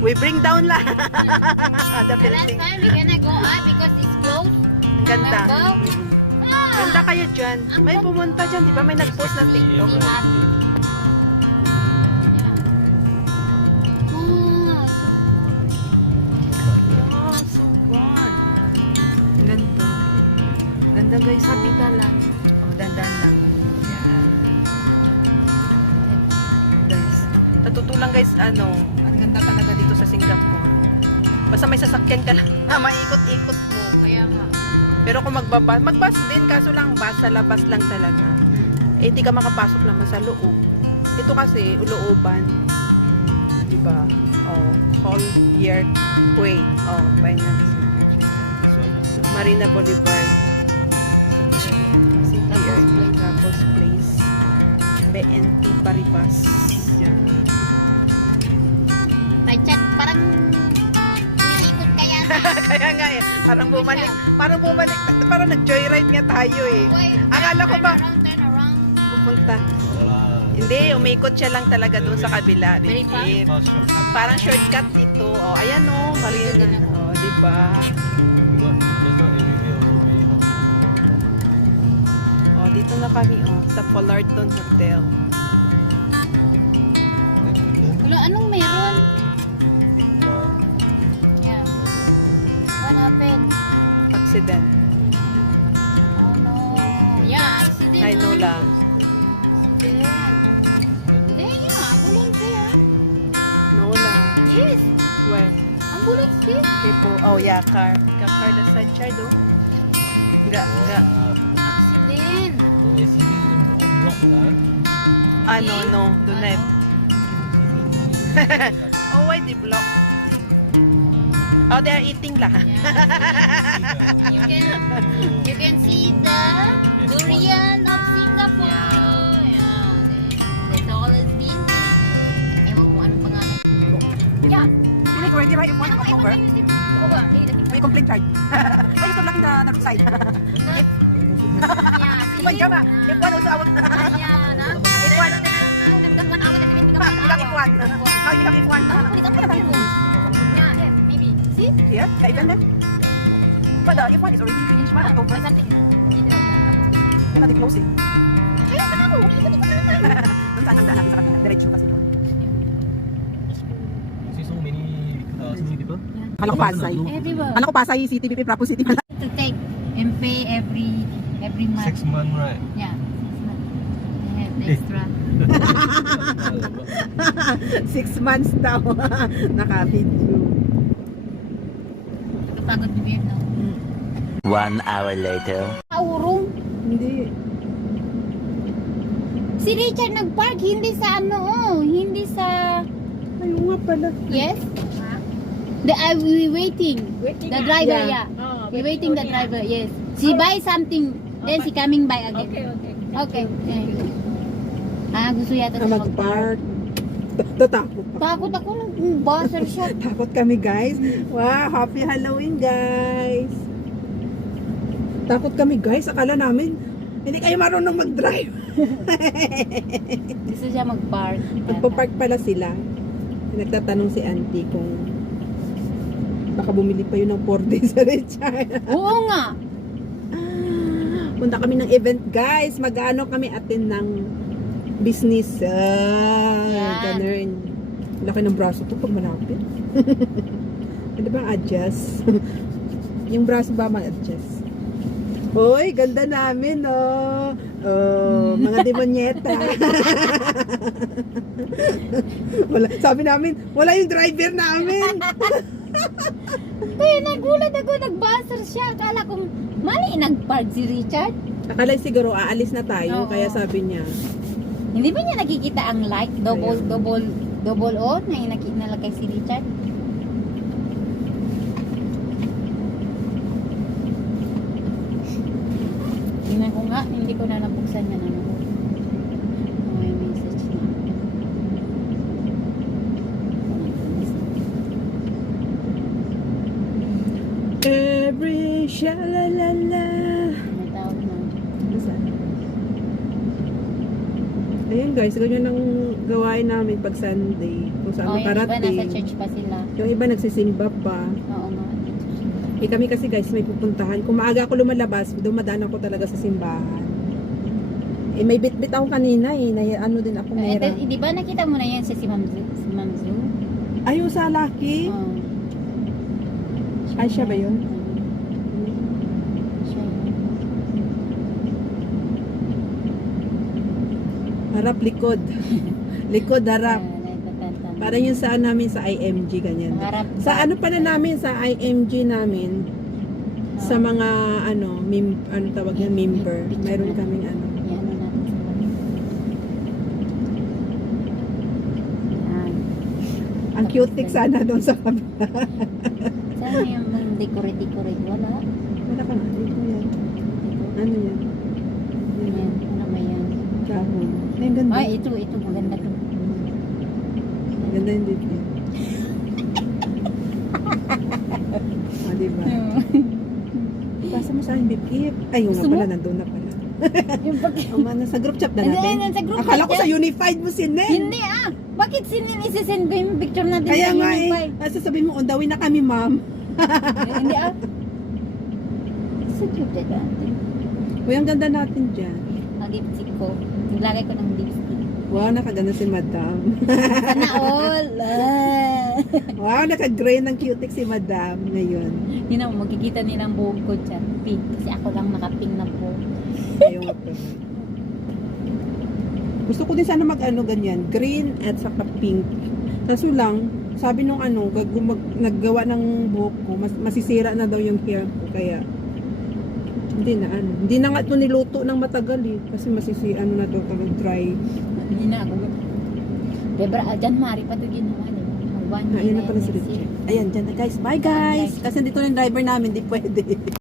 We bring down lang. The Last building. time we gonna go up because it's closed. Ang ganda. Above. Ah, Ganda kayo dyan. May pumunta dyan, di ba? May nag-post ng TikTok. see us. Wow, so fun. Ganda. Ganda guys. Happy ka lang. Oh, dandan lang. Yan. Guys. Natutulang guys, ano, ang ganda talaga dito sa Singapore. Basta may sasakyan ka lang, maikot-ikot mo. Kaya nga. Pero kung magbus din, kaso lang bus, sa labas lang talaga. Eh, di ka makapasok naman sa loob. Ito kasi, looban. Diba? Oh, Hall Year Kuwait. Oh, finance. Marina Boulevard. CTR, Tapos Place. BNP Paribas. Yan. Richard, parang umiikot kaya sa... Kaya nga eh, parang nag-joyride nga tayo eh. Wait, Akala ko ba, turn around. pupunta. Hindi, umikot siya lang talaga doon sa kabila. Very fast. Parang shortcut ito. Oh, ayan oh, Marina. Oh, di ba? Oh, dito na kami oh, sa Fullerton Hotel. Wala, anong meron? Yeah. What happened? Accident. Oh no. Yeah, accident. I know lang. Accident. Yeah, ambulance there. No lang. Yes, Where? ambulance there. People, oh yeah, car. Car the side oh. Ga. Accident. No. Do not. Oh, why the block? Oh, they are eating lah. You can see the durian of Singapore. Yeah. The tallest building. Ewan ko anong pangalan. Yeah. Finish already, right? 1 October. May complaint card. Why you so blocking the roadside? Yeah. If1 jam ah. If1 also awag. If1. Become If1. How you become If1? Yeah, maybe. See? Here? Kaiban na? But the If1 is already finished, man. October. Kaya natin closing. Doon saan ang daan natin sa kanila? Diretso kasi doon. Kala ko Pasay. Everywhere. Kala ko Pasay City, BP Prapu City pala. To take and pay every month. 6 months, right? Yeah. I have extra. 6 months daw. Naka-video. Nakapagod ni Beer, no? 1 hour later. Urong. Hindi. Si Richard nag-park, hindi sa hindi sa... Ayaw nga pala. Yes? We waiting. The driver, yeah. We waiting the driver, yes. She buy something, then she coming by again. Okay. Gusto yata siya Mag-park. Tatakot pa. Takot ako nung buzzer siya. Takot kami guys. Wow, happy Halloween guys. Takot kami guys. Akala namin hindi kayo marunong mag-drive. Gusto siya mag-park. Magpa-park pala sila. Nagtatanong si auntie kung baka bumili pa yun ng 4 days sa Richard. Oo nga. Punta kami ng event guys. Mag-ano kami attend ng business. Ganun. Laki ng braso ko pag malapit. Pwede ba adjust? Yung braso ba ma-adjust? Hoy, ganda namin, oh. Oh, mga demonyeta. Sabi namin, wala yung driver namin. Kaya nagulat ako, nag-buzzer siya. Akala kong mali nag-park si Richard. Akala siguro aalis na tayo, Oo. kaya sabi niya. Hindi ba niya nakikita ang light? Double on na nalagay si Richard? Tingnan ko nga, hindi ko na nabuksan yan. May message na. Every shalalala. May tawag na. Saan? Ayun guys, ganyan ang gawain namin pag Sunday. Kung saan Oh, yung iba nasa makarating. church pa sila. Yung iba nagsisimba pa. Oo nga. Eh kami kasi guys, may pupuntahan. Kung maaga ako lumalabas, dumadaan ako talaga sa simbahan. Eh may bit-bit ako kanina eh. Na, ano din ako Eh, meron. di ba nakita mo na yan si Ma'am Zu? Si Ma'am Zu? Ayun sa Lucky. Oo. Ay, siya ba yun? Siya yun. Harap, likod. Likod, harap. Natatanda. Parang yung saan namin sa IMG, ganyan. Harap. Sa ano pa na namin, sa IMG namin, sa mga ano, ano tawag yan, member. Meron kaming ano. Yan, ano natin sila. Yan. Ang cute sana doon sa kabila. Saan yung decorate? Wala. Wala ka na, dito yan. Ano yan? Yan. Ano ba yan? Kahon. Ay, ang ganda. Ay, ito. Maganda to. Ganda yung dito. Ah, diba? Pasa mo sa akin, Bip. Ay, yung nga Gusto mo? pala, nandun na pala. Yung pag... Sa group chat na Hindi, natin. sa group Akala chat ko sa yan. Unified mo sinin. Hindi Bakit isisend ko yung picture natin Kaya sa nga Unify? sasabihin mo, undawin na kami, ma'am. Hindi Sa cute natin. Uy, ang ganda natin dyan. Ang lipstick ko. Naglagay ko ng lipstick. Wow, nakaganda si madam. Sana all. Wow, naka-gray ng cutic si madam ngayon. Hindi na, magkikita nila ang buhok ko dyan. Pink. Kasi ako lang naka-pink na buhok. Ayaw nga pala. Gusto ko din sana mag-ano ganyan, green at saka pink. Kaso lang, sabi nung ano, naggawa ng buhok ko, masisira na daw yung hair ko. Kaya, hindi na nga ito niluto ng matagal eh. Kasi ano na to, talagang dry. Hindi na ako. Debra, dyan Mari pa ito ginawa. Ayun na pala si Richie. Ayan, dyan na guys. Bye guys! Kasi dito yung driver namin, di pwede.